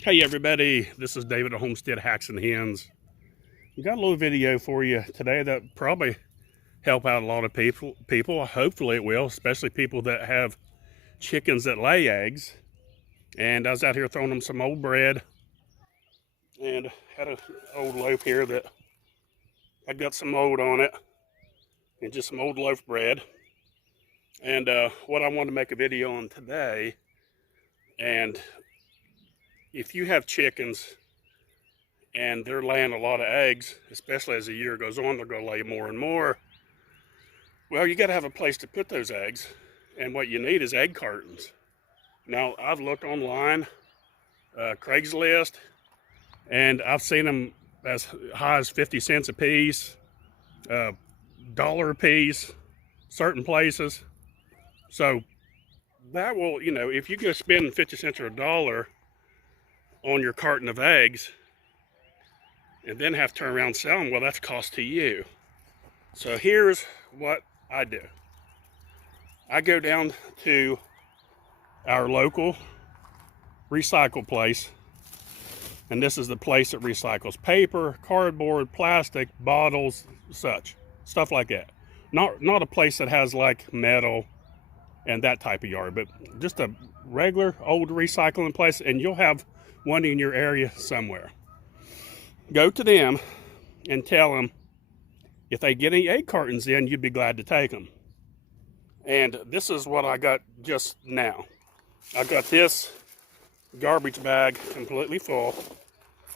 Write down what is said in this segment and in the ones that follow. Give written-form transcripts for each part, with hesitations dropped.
Hey everybody, this is David at Homestead Hacks and Hens. We got a little video for you today that probably help out a lot of people. Hopefully it will, especially people that have chickens that lay eggs. And I was out here throwing them some old bread and had an old loaf here that I got some mold on it and just some old loaf bread. And what I wanted to make a video on today, and if you have chickens and they're laying a lot of eggs, especially as the year goes on, they're going to lay more and more. Well, you got to have a place to put those eggs, and what you need is egg cartons. Now, I've looked online, Craigslist, and I've seen them as high as 50 cents a piece, $1 a piece, certain places. So that will, if you go spend 50 cents or $1 on your carton of eggs and then have to turn around and sell them, well, that's cost to you. So here's what I do. I go down to our local recycle place, and this is the place that recycles paper, cardboard, plastic, bottles, such stuff like that. Not a place that has like metal and that type of yard, but just a regular old recycling place, and you'll have one in your area somewhere. Go to them and tell them if they get any egg cartons in, you'd be glad to take them. And this is what I got just now. I got this garbage bag completely full,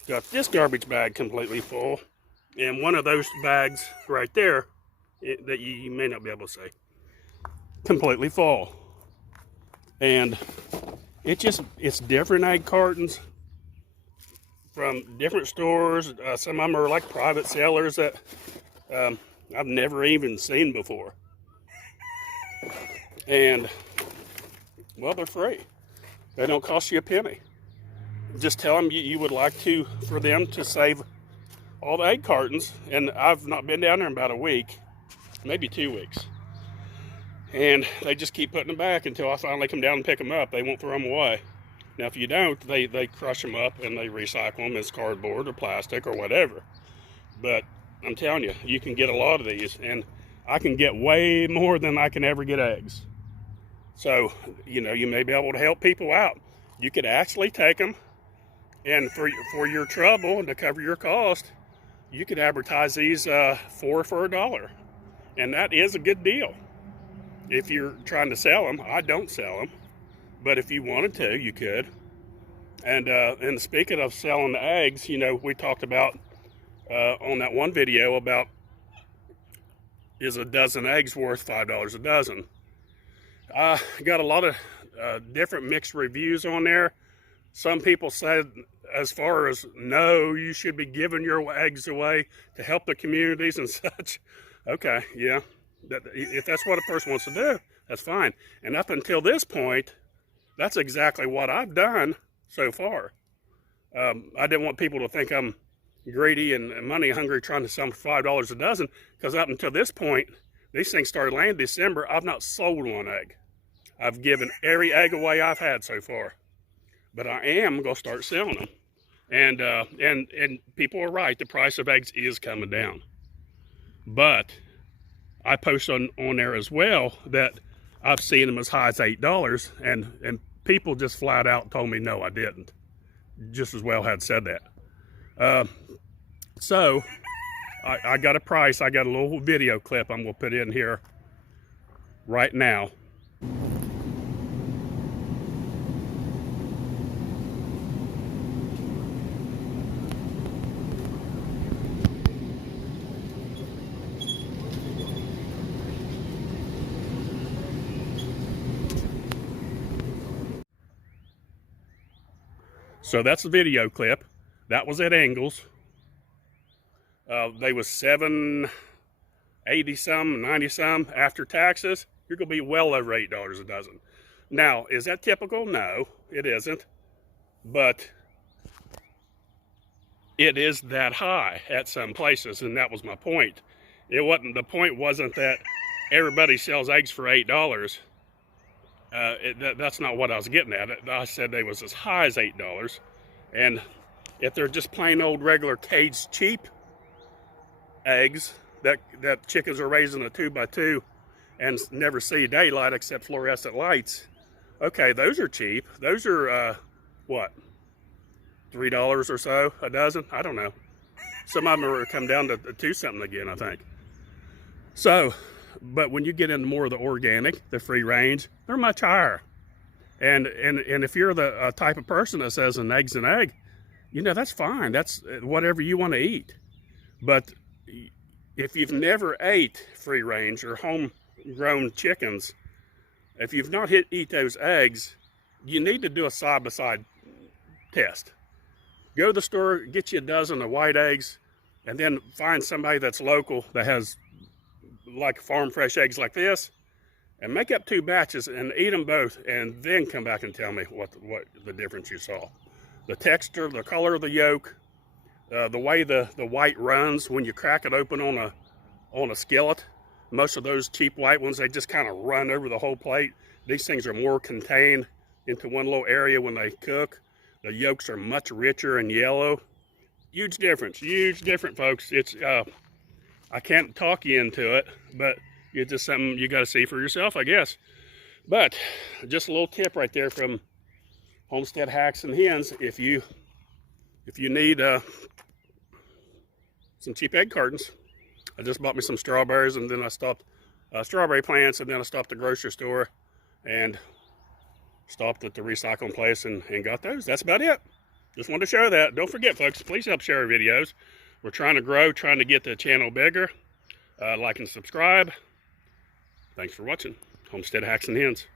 got this garbage bag completely full, and one of those bags right there that you may not be able to see, completely full. And it's different egg cartons from different stores. Some of them are like private sellers that I've never even seen before. And, well, they're free. They don't cost you a penny. Just tell them you would like for them to save all the egg cartons. And I've not been down there in about a week, maybe 2 weeks. And they just keep putting them back until I finally come down and pick them up. They won't throw them away. Now, if you don't, they crush them up and they recycle them as cardboard or plastic or whatever. But I'm telling you, you can get a lot of these, and I can get way more than I can ever get eggs. So, you may be able to help people out. You could actually take them, and for your trouble and to cover your cost, you could advertise these for $1. And that is a good deal. If you're trying to sell them, I don't sell them. But if you wanted to, you could. And speaking of selling the eggs, we talked about on that one video about, is a dozen eggs worth $5 a dozen? I got a lot of different mixed reviews on there. Some people said, as far as, no, you should be giving your eggs away to help the communities and such. Okay, yeah. If that's what a person wants to do, that's fine. And up until this point, that's exactly what I've done so far. I didn't want people to think I'm greedy and money hungry trying to sell them for $5 a dozen, because up until this point, these things started laying in December, I've not sold one egg. I've given every egg away I've had so far. But I am going to start selling them. And people are right, the price of eggs is coming down. But I post on there as well that I've seen them as high as $8, and people just flat out told me no, I didn't. Just as well had said that. So I got a price. I got a little video clip I'm going to put in here right now. So that's the video clip. That was at Ingles. They was $7.80 some, 90 some after taxes. You're going to be well over $8 a dozen. Now, is that typical? No, it isn't. But it is that high at some places, and that was my point. The point wasn't that everybody sells eggs for $8. That's not what I was getting at. I said they was as high as $8, And if they're just plain old regular caged cheap eggs that chickens are raising a 2x2 and never see daylight except fluorescent lights, okay, those are cheap. Those are what, $3 or so a dozen? I don't know. Some of them are come down to 2 something again, I think. So, but when you get into more of the organic, the free range, they're much higher. And if you're the type of person that says an egg's an egg, you know, that's fine. That's whatever you want to eat. But if you've never ate free range or homegrown chickens, if you've not eat those eggs, you need to do a side-by-side test. Go to the store, get you a dozen of white eggs, and then find somebody that's local that has like farm fresh eggs like this, and make up 2 batches and eat them both, and then come back and tell me what the difference you saw. The texture, the color of the yolk, the way the white runs when you crack it open on a skillet. Most of those cheap white ones, they just kind of run over the whole plate. These things are more contained into one little area when they cook. The yolks are much richer and yellow. Huge difference, folks. It's I can't talk you into it, but it's just something you got to see for yourself, I guess. But just a little tip right there from Homestead Hacks and Hens. If you need some cheap egg cartons, I just bought me some strawberries, and then I stopped strawberry plants, and then I stopped at the grocery store and stopped at the recycling place and got those. That's about it. Just wanted to show that. Don't forget, folks, please help share our videos. We're trying to grow, trying to get the channel bigger. Like and subscribe. Thanks for watching Homestead Hacks and Hens.